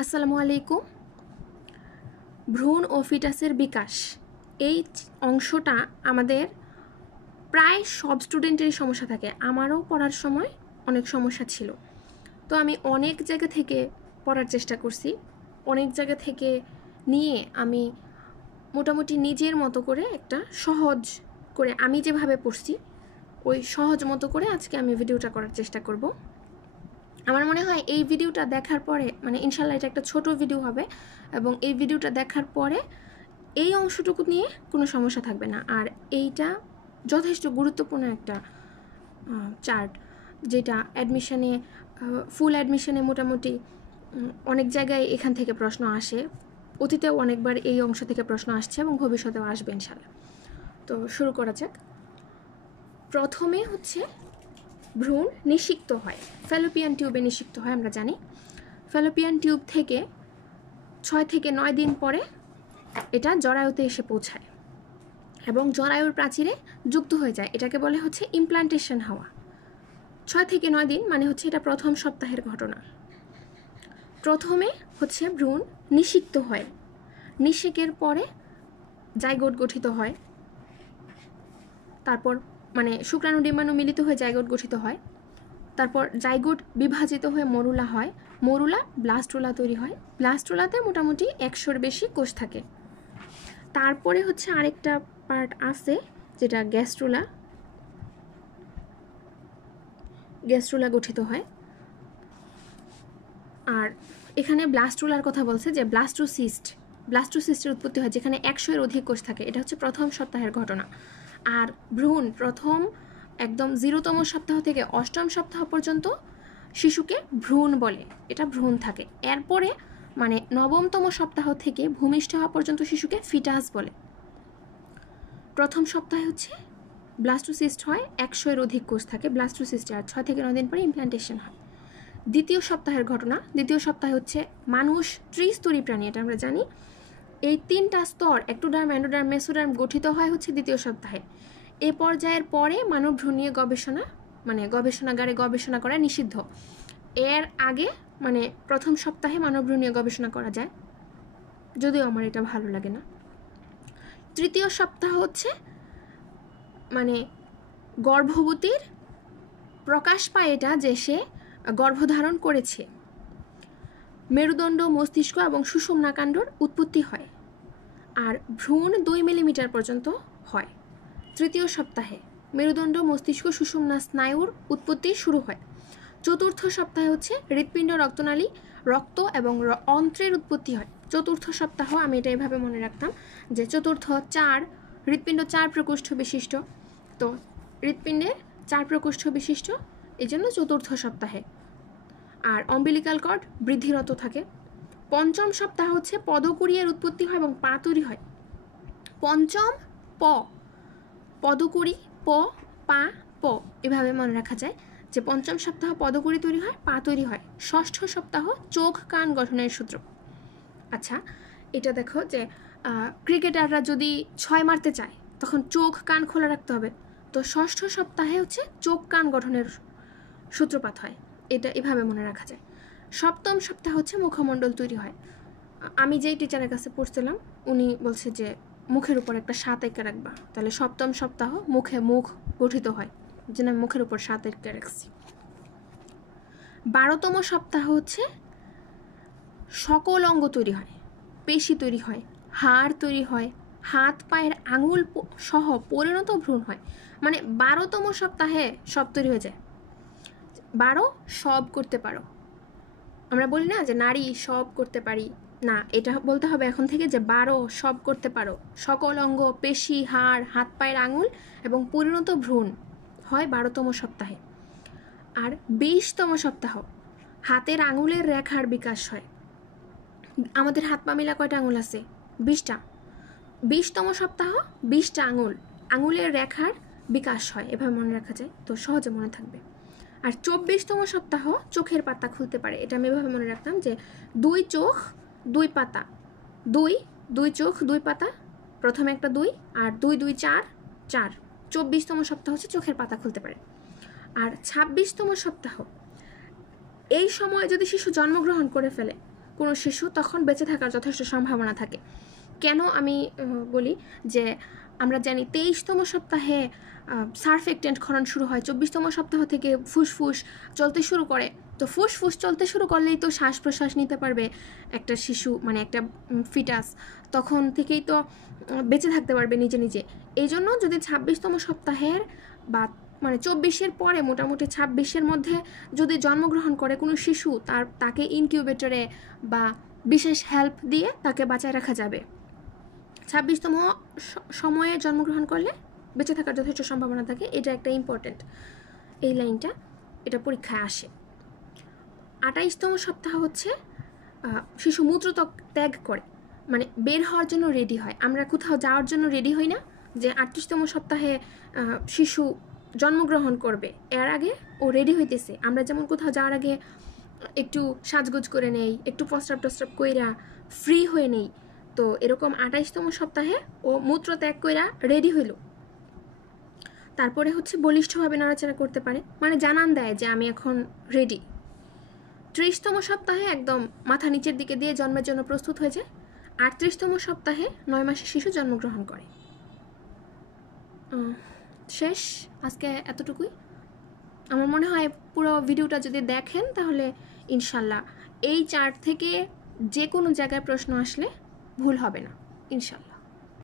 আসসালামু আলাইকুম। ভ্রূণ ও ফিটাসের বিকাশ এই অংশটা আমাদের প্রায় সব স্টুডেন্টেরই সমস্যা থাকে। আমারও পড়ার সময় অনেক সমস্যা ছিল। তো আমি অনেক জায়গা থেকে পড়ার চেষ্টা করছি, অনেক জায়গা থেকে নিয়ে আমি মোটামুটি নিজের মতো করে একটা সহজ করে আমি যেভাবে পড়ছি ওই সহজ মতো করে আজকে আমি ভিডিওটা করার চেষ্টা করব। আমার মনে হয় এই ভিডিওটা দেখার পরে ইনশাল্লাহ এটা একটা ছোট ভিডিও হবে এবং এই ভিডিওটা দেখার পরে এই অংশটুকু নিয়ে কোনো সমস্যা থাকবে না। আর এইটা যথেষ্ট গুরুত্বপূর্ণ একটা চার্ট, যেটা অ্যাডমিশনে ফুল অ্যাডমিশনে মোটামুটি অনেক জায়গায় এখান থেকে প্রশ্ন আসে। অতীতেও অনেকবার এই অংশ থেকে প্রশ্ন আসছে এবং ভবিষ্যতেও আসবে ইনশাল্লাহ। তো শুরু করা যাক। প্রথমে হচ্ছে ভ্রূণ নিষিক্ত হয়, ফ্যালোপিয়ান টিউবে নিষিক্ত হয়। আমরা জানি ফ্যালোপিয়ান টিউব থেকে 6 থেকে 9 দিন পরে এটা জরায়ুতে এসে পৌঁছায় এবং জরায়ুর প্রাচীরে যুক্ত হয়ে যায়। এটাকে বলে হচ্ছে ইমপ্লান্টেশন হওয়া। 6 থেকে 9 দিন মানে হচ্ছে এটা প্রথম সপ্তাহের ঘটনা। প্রথমে হচ্ছে ভ্রূণ নিষিক্ত হয়, নিষেকের পরে জাইগোট গঠিত হয়, তারপর শুক্রাণু ডিম্বাণু মিলিত হয়ে জাইগোট গঠিত হয়, তারপর জাইগোট বিভাজিত হয়ে মরুলা হয়, মরুলা ব্লাস্টুলা তৈরি হয়, ব্লাস্টুলাতে মোটামুটি 100-র বেশি কোষ থাকে। তারপরে হচ্ছে আরেকটা পার্ট আছে যেটা গ্যাস্ট্রুলা, গ্যাস্ট্রুলা গঠিত হয়। আর এখানে ব্লাস্টুলার কথা বলছে যে ব্লাস্টোসিস্টের উৎপত্তি হয় যেখানে 100-এর অধিক কোষ থাকে। এটা হচ্ছে প্রথম সপ্তাহের ঘটনা। আর ভ্রূণ প্রথম একদম 0তম সপ্তাহ থেকে 8ম সপ্তাহ পর্যন্ত শিশুকে ভ্রূণ বলে, এটা ভ্রূণ থাকে। এরপরে 9মতম সপ্তাহ থেকে ভূমিষ্ঠ হওয়া পর্যন্ত শিশুকে ফিটাস বলে। প্রথম সপ্তাহে হচ্ছে ব্লাস্টোসিস্ট হয়, 100-এর অধিক কোষ থাকে ব্লাস্টোসিস্টে, আর 6 থেকে 9 দিন পরে ইমপ্লান্টেশন হয়। দ্বিতীয় সপ্তাহের ঘটনা, দ্বিতীয় সপ্তাহে হচ্ছে মানুষ ত্রিস্তরী প্রাণী, এটা আমরা জানি। এই 3টা স্তর একটোডার্ম, এন্ডোডার্ম, মেসোডার্ম গঠিত হয় হচ্ছে দ্বিতীয় সপ্তাহে। এ পর্যায়ের পরে মানব ভ্রূণ নিয়ে গবেষণা গবেষণাগারে গবেষণা করা নিষিদ্ধ। এর আগে প্রথম সপ্তাহে মানব ভ্রূণ নিয়ে গবেষণা করা যায়, যদিও আমার এটা ভালো লাগে না। তৃতীয় সপ্তাহ হচ্ছে গর্ভবতীর প্রকাশ পায় এটা যে সে গর্ভধারণ করেছে। মেরুদণ্ড, মস্তিষ্ক এবং সুষুম্নাকাণ্ডর উৎপত্তি হয়। আর ভ্রূণ 2 মিলিমিটার পর্যন্ত হয়। তৃতীয় সপ্তাহে মেরুদণ্ড, মস্তিষ্ক, সুষুম্না স্নায়ুর উৎপত্তি শুরু হয়। চতুর্থ সপ্তাহে হচ্ছে হৃৎপিণ্ড, রক্তনালী, রক্ত এবং অন্ত্রের উৎপত্তি হয়। চতুর্থ সপ্তাহ আমি এটা এভাবে মনে রাখতাম যে চতুর্থ 4, হৃৎপিণ্ড 4 প্রকোষ্ঠ বিশিষ্ট, তো হৃৎপিণ্ডের 4 প্রকোষ্ঠ বিশিষ্ট, এই জন্য চতুর্থ সপ্তাহে। আর অম্বিলিকাল কর্ড বৃদ্ধিরত থাকে। পঞ্চম সপ্তাহ হচ্ছে পদকুড়িয়ের উৎপত্তি হয় এবং পা তৈরি হয়। পঞ্চম পদকুড়ি, পা এভাবে মনে রাখা যায় যে পঞ্চম সপ্তাহ পদকুড়ি তৈরি হয়, পা তৈরি হয়। ষষ্ঠ সপ্তাহ চোখ কান গঠনের সূত্র। আচ্ছা, এটা দেখো যে ক্রিকেটাররা যদি 6 মারতে চায় তখন চোখ কান খোলা রাখতে হবে। তো ষষ্ঠ সপ্তাহে হচ্ছে চোখ কান গঠনের সূত্রপাত হয়, এটা এভাবে মনে রাখা যায়। সপ্তম সপ্তাহ হচ্ছে মুখমণ্ডল তৈরি হয়। আমি যেই টিচারের কাছে পড়ছিলাম উনি বলছে যে মুখের উপর একটা 7 এঁকে রাখবা, তাহলে সপ্তম সপ্তাহ মুখ গঠিত হয়, যেন আমি মুখের উপর 7 এঁকে রাখছি। 12তম সপ্তাহ হচ্ছে সকল অঙ্গ তৈরি হয়, পেশি তৈরি হয়, হাড় তৈরি হয়, হাত পায়ের আঙুল সহ পরিণত ভ্রূণ হয়। 12তম সপ্তাহে সব তৈরি হয়ে যায়। 12 সব করতে পারো, আমরা বলি না যে নারী সব করতে পারি, না, এটা বলতে হবে এখন থেকে যে 12 সব করতে পারো। সকল অঙ্গ, পেশি, হাড়, হাত পায়ের আঙুল এবং পরিণত ভ্রূণ হয় 12তম সপ্তাহে। আর 20তম সপ্তাহ হাতের আঙুলের রেখার বিকাশ হয়। আমাদের হাত পা মিলা কয়টা আঙুল আছে? 20টা। 20তম সপ্তাহ 20টা আঙুলের রেখার বিকাশ হয়, এভাবে মনে রাখা যায়, তো সহজে মনে থাকবে। আর 24তম সপ্তাহ চোখের পাতা খুলতে পারে, এটা আমি এভাবে মনে রাখতাম যে 2 চোখ 2 পাতা, 2 চোখ 2 পাতা, প্রথমে একটা 2 আর 2 2 4 4। 24তম সপ্তাহ হচ্ছে চোখের পাতা খুলতে পারে। আর 26তম সপ্তাহ, এই সময় যদি শিশু জন্মগ্রহণ করে ফেলে, কোনো শিশু তখন বেঁচে থাকার যথেষ্ট সম্ভাবনা থাকে। কেন আমি বলি যে আমরা জানি 23তম সপ্তাহে সারফেক্টেন্ট ক্ষরণ শুরু হয়, 24তম সপ্তাহ থেকে ফুসফুস চলতে শুরু করে। তো ফুসফুস চলতে শুরু করলেই তো শ্বাস প্রশ্বাস নিতে পারবে একটা শিশু, মানে একটা ফিটাস, তখন থেকেই তো বেঁচে থাকতে পারবে নিজে নিজে। এই জন্য যদি 26তম সপ্তাহের বা মানে 24-এর পরে মোটামুটি 26-এর মধ্যে যদি জন্মগ্রহণ করে কোনো শিশু, তাকে ইনকিউবেটরে বা বিশেষ হেল্প দিয়ে তাকে বাঁচায় রাখা যাবে। 26তম সময়ে জন্মগ্রহণ করলে বেঁচে থাকার যথেষ্ট সম্ভাবনা থাকে। এটা একটা ইম্পর্টেন্ট, এই লাইনটা এটা পরীক্ষায় আসে। 28তম সপ্তাহ হচ্ছে শিশু মূত্র ত্যাগ করে, মানে বের হওয়ার জন্য রেডি হয়। আমরা কোথাও যাওয়ার জন্য রেডি হই না যে 38তম সপ্তাহে শিশু জন্মগ্রহণ করবে, এর আগে ও রেডি হইতেছে। আমরা যেমন কোথাও যাওয়ার আগে একটু সাজগোজ করে নেই, একটু প্রস্রাব টস্রাব কইরা ফ্রি হয়ে নেই, তো এরকম 28তম সপ্তাহে ও মূত্র ত্যাগ কইরা রেডি হইল। তারপরে হচ্ছে বলিষ্ঠভাবে নাড়াচাড়া করতে পারে, মানে জানান দেয় যে আমি এখন রেডি। 30তম সপ্তাহে একদম মাথা নিচের দিকে দিয়ে জন্মের জন্য প্রস্তুত হয়ে যায়। 38তম সপ্তাহে 9 মাসের শিশু জন্মগ্রহণ করে। শেষ, আজকে এতটুকুই। আমার মনে হয় পুরো ভিডিওটা যদি দেখেন তাহলে ইনশাল্লাহ এই চার্ট থেকে যে কোনো জায়গায় প্রশ্ন আসলে ভুল হবে না ইনশাল্লাহ।